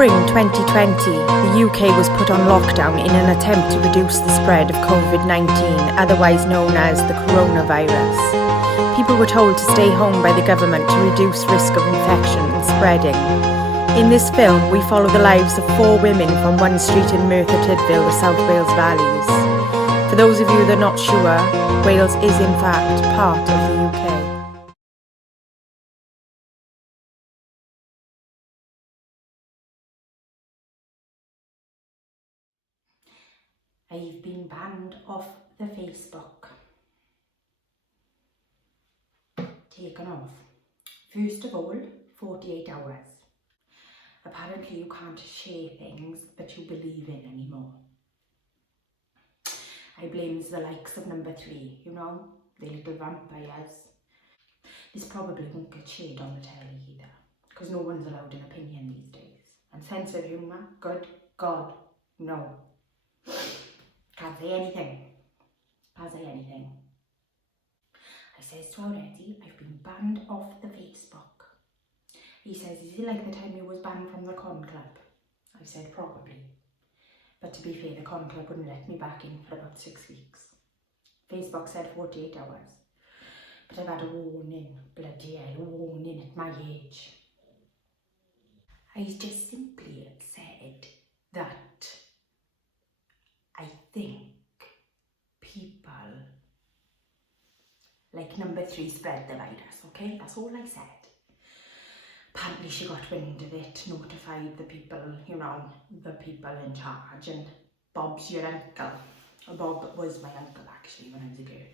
spring 2020, the UK was put on lockdown in an attempt to reduce the spread of COVID-19, otherwise known as the coronavirus. People were told to stay home by the government to reduce risk of infection and spreading. In this film, we follow the lives of 4 women from one street in Merthyr Tydfil, the South Wales Valleys. For those of you that are not sure, Wales is in fact part of the UK. I've been banned off the Facebook. Taken off. First of all, 48 hours. Apparently you can't share things that you believe in anymore. I blames the likes of number 3, you know, the little vampires. This probably won't get shared on the telly either, because no one's allowed an opinion these days. And sense of humour, good God, no. Can't say anything. Can't say anything. I says to our Eddie, I've been banned off the Facebook. He says, is it like the time you was banned from the Con Club? I said, probably. But to be fair, the Con Club wouldn't let me back in for about 6 weeks. Facebook said 48 hours. But I've had a warning, bloody hell, a warning at my age. I just simply said that I think people like number 3 spread the virus, okay? That's all I said. Apparently she got wind of it, notified the people, you know, the people in charge, and Bob's your uncle. Bob was my uncle actually when I was a girl.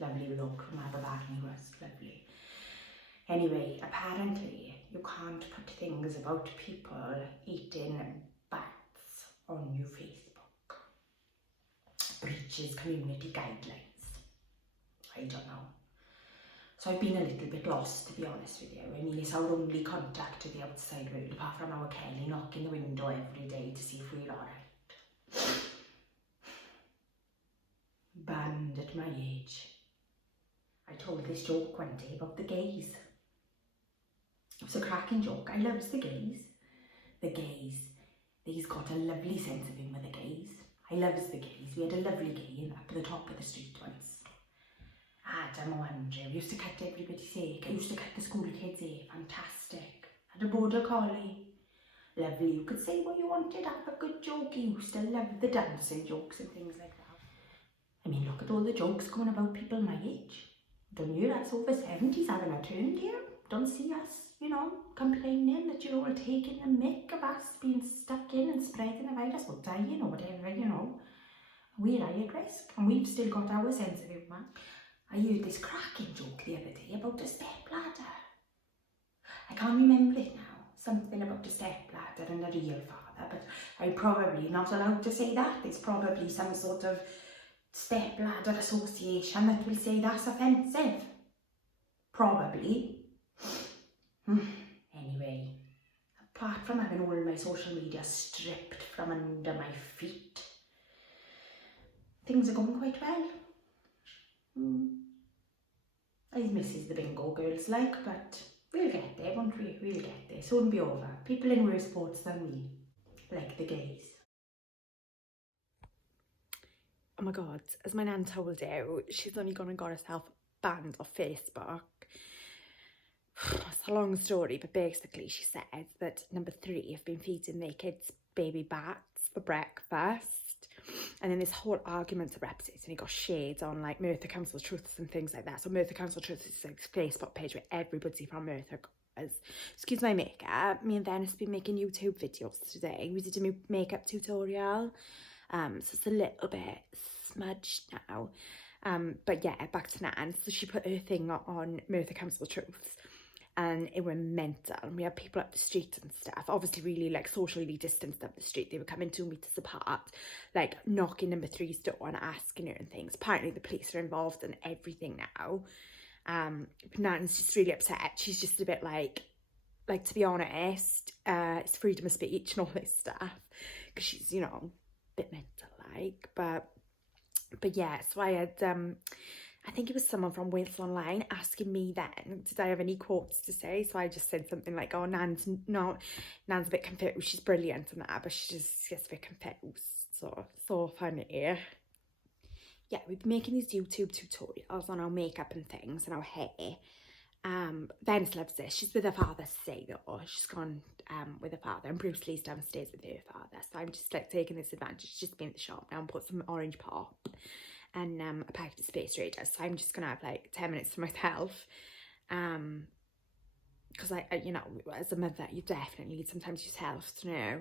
Lovely bloke from Aberbarn he was, lovely. Anyway, apparently you can't put things about people eating bats on your Facebook. Breaches community guidelines. I don't know. So I've been a little bit lost, to be honest with you. I mean, it's our only contact to the outside world, apart from our Kelly knocking the window every day to see if we're alright. Banned at my age. I told this joke one day about the gays. It was a cracking joke. I loves the gays. The gays. They's got a lovely sense of humour, the gays. I loves the gays. We had a lovely gay in up at the top of the street once. Adam or Andrew used to cut everybody's hair. I used to cut the school kids' hair. Fantastic. Had a border collie. Lovely. You could say what you wanted. Have a good joke. He used to love the dancing jokes and things like that. I mean, look at all the jokes going about people my age. Don't you? That's over 70s having a turn, dear. Don't see us, you know, complaining that you're all taking the mick of us being stuck in and spreading the virus or dying or whatever, you know. We're high at risk and we've still got our sense of humour. I heard this cracking joke the other day about a stepladder. I can't remember it now. Something about a stepladder and a real father, but I'm probably not allowed to say that. There's probably some sort of stepladder association that will say that's offensive. Probably. Anyway, apart from having all my social media stripped from under my feet, things are going quite well. I misses the bingo girls like, but we'll get there, won't we? We'll get there. Soon be over. People in worse sports than we, like the gays. Oh my god, as my nan told you, she's only gone and got herself banned off Facebook. It's a long story, but basically she said that number 3 have been feeding their kids baby bats for breakfast. And then this whole argument erupted and it got shared on like Merthyr Council Truths and things like that. So Merthyr Council Truths is like a Facebook page where everybody from Merthyr goes. Excuse my makeup. Me and Venice have been making YouTube videos today. We did a makeup tutorial. So it's a little bit smudged now. But yeah, back to Nan. So she put her thing on Merthyr Council Truths. And it went mental, and we had people up the street and stuff, obviously really like socially distanced up the street. They were coming 2 meters apart, like knocking number 3's door and asking her and things. Apparently the police are involved in everything now. Nan's just really upset. She's just a bit like to be honest, it's freedom of speech and all this stuff, because she's, you know, a bit mental like, but yeah, so I I think it was someone from Wales Online asking me then, did I have any quotes to say? So I just said something like, oh, Nan's a bit confused. She's brilliant and that, but she just gets a bit confused. So funny. Yeah, we've been making these YouTube tutorials on our makeup and things and our hair. Venice loves this. She's with her father today though. She's gone with her father, and Bruce Lee's downstairs with her father. So I'm just like taking this advantage, just being at the shop now and put some orange pop and a packet of Space Raiders. So I'm just gonna have like 10 minutes to myself. Because I, you know, as a mother, you definitely need sometimes yourself to know.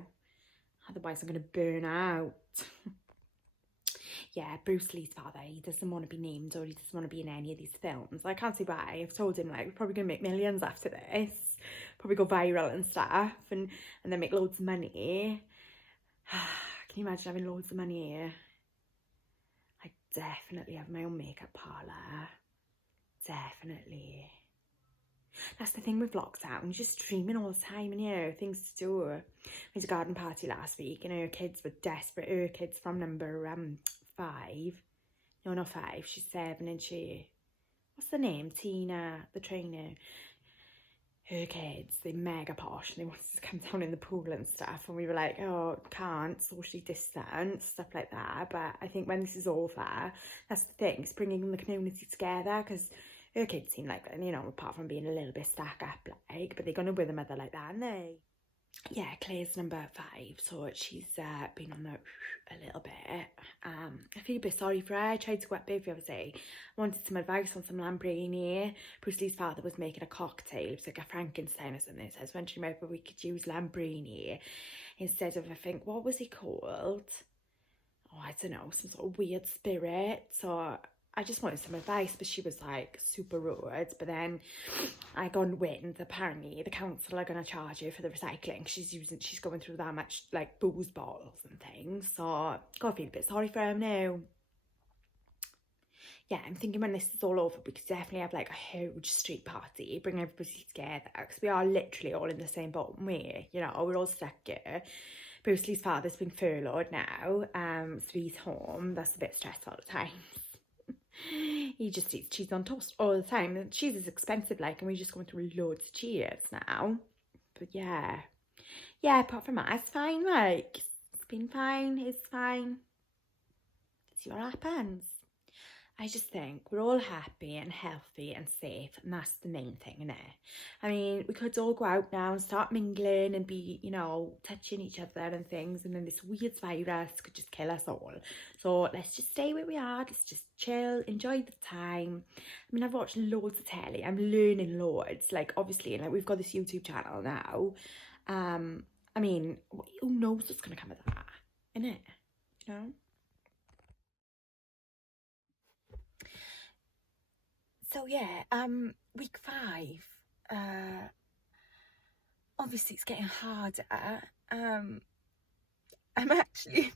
Otherwise I'm gonna burn out. Yeah, Bruce Lee's father, he doesn't want to be named or he doesn't want to be in any of these films. I can't see why. I've told him, like, we're probably going to make millions after this. Probably go viral and stuff and then make loads of money. Can you imagine having loads of money? I definitely have my own makeup parlour. Definitely. That's the thing with lockdown, you're just streaming all the time and, you know, things to do. There was a garden party last week and her kids were desperate. Her kids from number 5. No, not 5. She's 7 and she... What's the name? Tina, the trainer. Her kids, they're mega posh and they wanted to come down in the pool and stuff. And we were like, oh, can't, socially distance, stuff like that. But I think when this is over, that's the thing. It's bringing the community together because her kids seem like, you know, apart from being a little bit stuck up, like, but they're going to with a mother like that, aren't they? Yeah, Claire's number 5, so she's been on the a little bit. I feel a bit sorry for her. I tried to go up there the other day. I wanted some advice on some Lambrini. Bruce Lee's father was making a cocktail. It was like a Frankenstein or something. So I was wondering whether we could use Lambrini instead of, I think, what was he called? Oh, I don't know, some sort of weird spirit. So I just wanted some advice, but she was like super rude. But then I got wind, apparently the council are going to charge her for the recycling. She's going through that much like booze bottles and things. So gotta feel a bit sorry for him now. Yeah, I'm thinking when this is all over, we could definitely have like a huge street party, bring everybody together, because we are literally all in the same boat, aren't we? You know, we're all stuck here. Bruce Lee's father's been furloughed now, so he's home. That's a bit stressful at times. He just eats cheese on toast all the time. And cheese is expensive, like, and we're just going through loads of cheese now. But yeah, apart from that, it's fine. Like, it's been fine. It's fine. Let's see what happens. I just think we're all happy and healthy and safe, and that's the main thing, innit? I mean, we could all go out now and start mingling and be, you know, touching each other and things, and then this weird virus could just kill us all. So let's just stay where we are. Let's just chill, enjoy the time. I mean, I've watched loads of telly. I'm learning loads. Like, obviously, like, we've got this YouTube channel now. I mean, who knows what's going to come of that, innit? You know? So yeah, week 5, obviously it's getting harder. I'm actually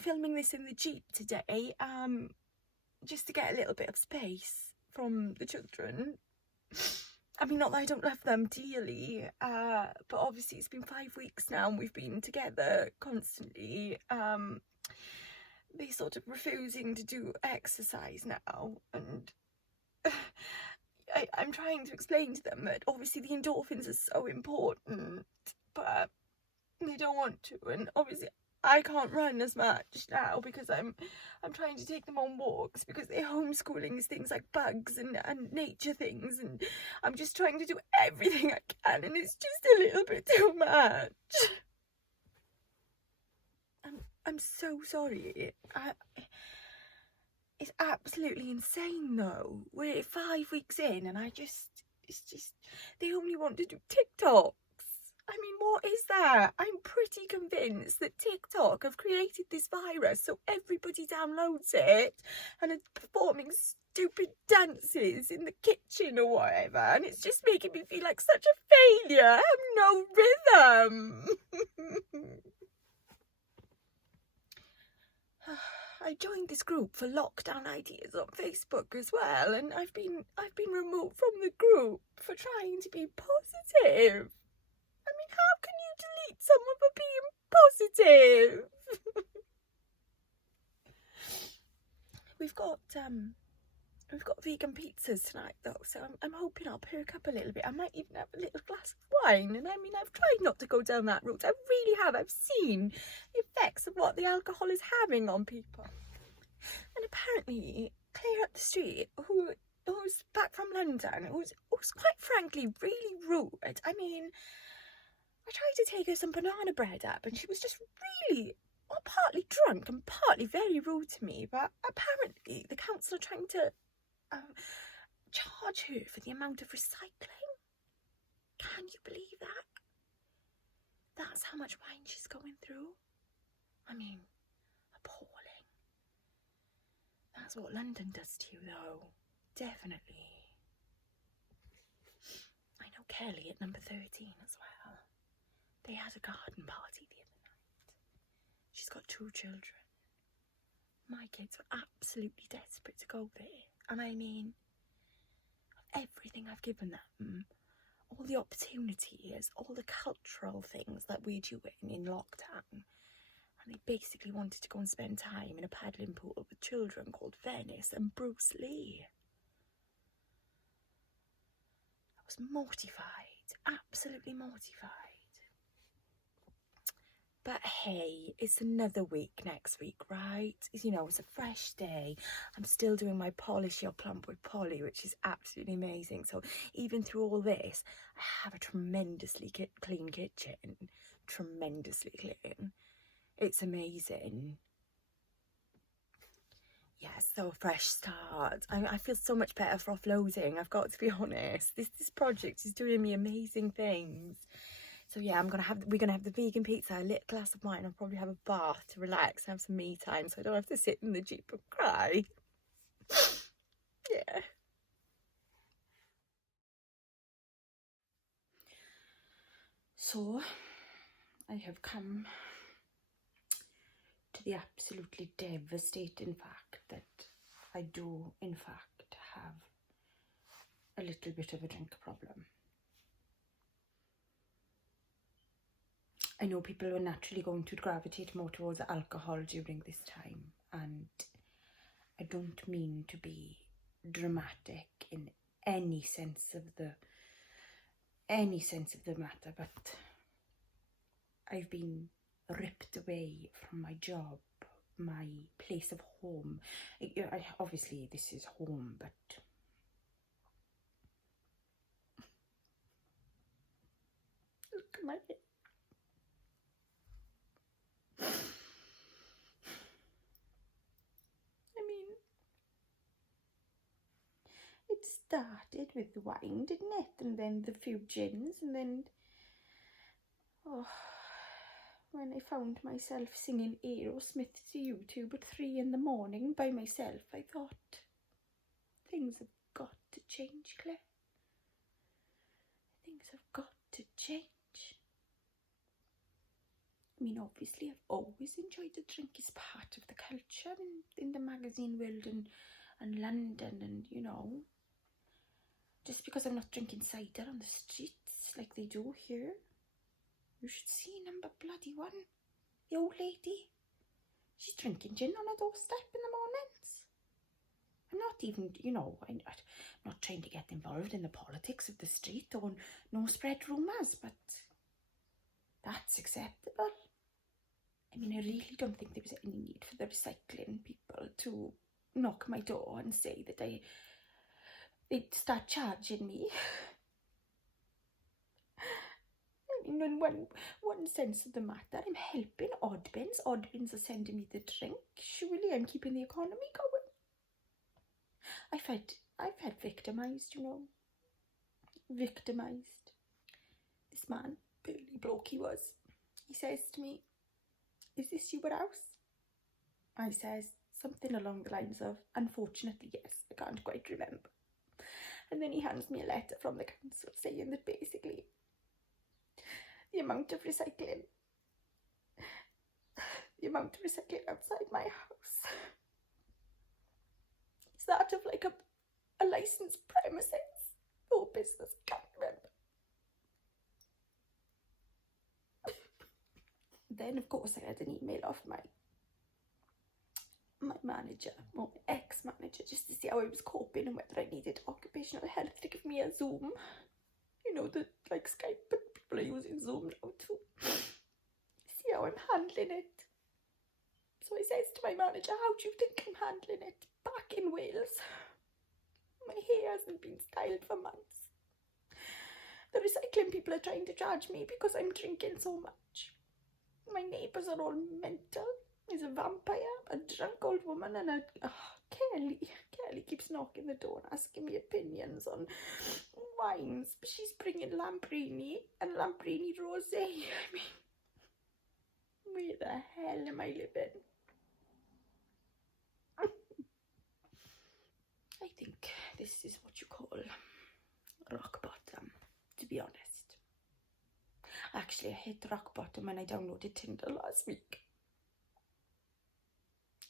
filming this in the Jeep today, just to get a little bit of space from the children. I mean, not that I don't love them dearly, but obviously it's been 5 weeks now and we've been together constantly. They're sort of refusing to do exercise now, and I'm trying to explain to them that obviously the endorphins are so important, but they don't want to, and obviously I can't run as much now because I'm trying to take them on walks because they're homeschooling is things like bugs and nature things, and I'm just trying to do everything I can, and it's just a little bit too much. I'm so sorry. It's absolutely insane though. We're 5 weeks in and it's just, they only want to do TikToks. I mean, what is that? I'm pretty convinced that TikTok have created this virus so everybody downloads it and are performing stupid dances in the kitchen or whatever, and it's just making me feel like such a failure. I have no rhythm. I joined this group for lockdown ideas on Facebook as well, and I've been removed from the group for trying to be positive. I mean, how can you delete someone for being positive? We've got We've got vegan pizzas tonight though, so I'm hoping I'll perk up a little bit. I might even have a little glass of wine. And I mean, I've tried not to go down that route. I really have. I've seen the effects of what the alcohol is having on people. And apparently, Claire up the street, who's back from London, who's quite frankly really rude. I mean, I tried to take her some banana bread up, and she was just really, well, partly drunk and partly very rude to me. But apparently, the council are trying to charge her for the amount of recycling. Can you believe that? That's how much wine she's going through. I mean, appalling. That's what London does to you, though. Definitely. I know Kelly at number 13 as well. They had a garden party the other night. She's got 2 children. My kids were absolutely desperate to go there. And I mean, everything I've given them, all the opportunities, all the cultural things that we're doing in lockdown, and they basically wanted to go and spend time in a paddling pool with children called Venice and Bruce Lee. I was mortified, absolutely mortified. But hey, it's another week next week, right? You know, it's a fresh day. I'm still doing my Polish Your Plump with Polly, which is absolutely amazing. So even through all this, I have a tremendously clean kitchen. Tremendously clean. It's amazing. Yeah, so fresh start. I feel so much better for offloading, I've got to be honest. This project is doing me amazing things. So yeah, we're gonna have the vegan pizza, a little glass of wine. I'll probably have a bath to relax, have some me time, so I don't have to sit in the Jeep and cry. Yeah. So I have come to the absolutely devastating fact that I do, in fact, have a little bit of a drink problem. I know people are naturally going to gravitate more towards alcohol during this time, and I don't mean to be dramatic in any sense of the matter, but I've been ripped away from my job, my place of home. Obviously this is home, but look at my head. It started with the wine, didn't it? And then the few gins, and then, when I found myself singing Aerosmith to YouTube at 3 in the morning by myself, I thought, things have got to change, Claire. Things have got to change. I mean, obviously, I've always enjoyed a drink as part of the culture in the magazine world and London, and, you know, just because I'm not drinking cider on the streets like they do here. You should see number bloody 1, the old lady. She's drinking gin on her doorstep in the mornings. I'm not even, you know, I'm not trying to get involved in the politics of the street or no spread rumours, but that's acceptable. I mean, I really don't think there was any need for the recycling people to knock my door and say that they'd start charging me. I mean, in one sense of the matter, I'm helping Oddbins. Oddbins are sending me the drink. Surely I'm keeping the economy going. I've felt victimised, you know. Victimised. This man, burly bloke he was, he says to me, "Is this your house?" I says something along the lines of, "Unfortunately, yes, I can't quite remember." And then he hands me a letter from the council saying that basically the amount of recycling outside my house is that of like a licensed premises or business, I can't remember. Then of course I had an email off my my manager, or my ex-manager, just to see how I was coping and whether I needed occupational health to give me a Zoom. You know, the like Skype, but people are using Zoom now too. See how I'm handling it. So I says to my manager, how do you think I'm handling it back in Wales? My hair hasn't been styled for months. The recycling people are trying to charge me because I'm drinking so much. My neighbours are all mental. There's a vampire, a drunk old woman, and Kelly. Kelly keeps knocking the door and asking me opinions on wines. But she's bringing Lambrini and Lambrini Rosé. I mean, where the hell am I living? I think this is what you call rock bottom, to be honest. Actually, I hit rock bottom when I downloaded Tinder last week.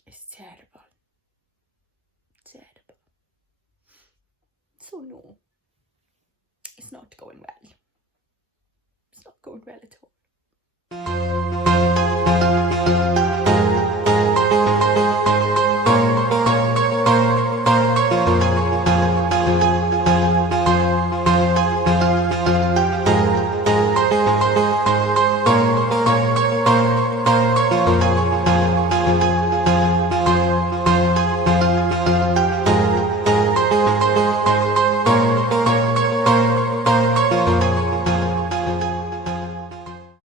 It's terrible. Terrible. So no, it's not going well. It's not going well at all.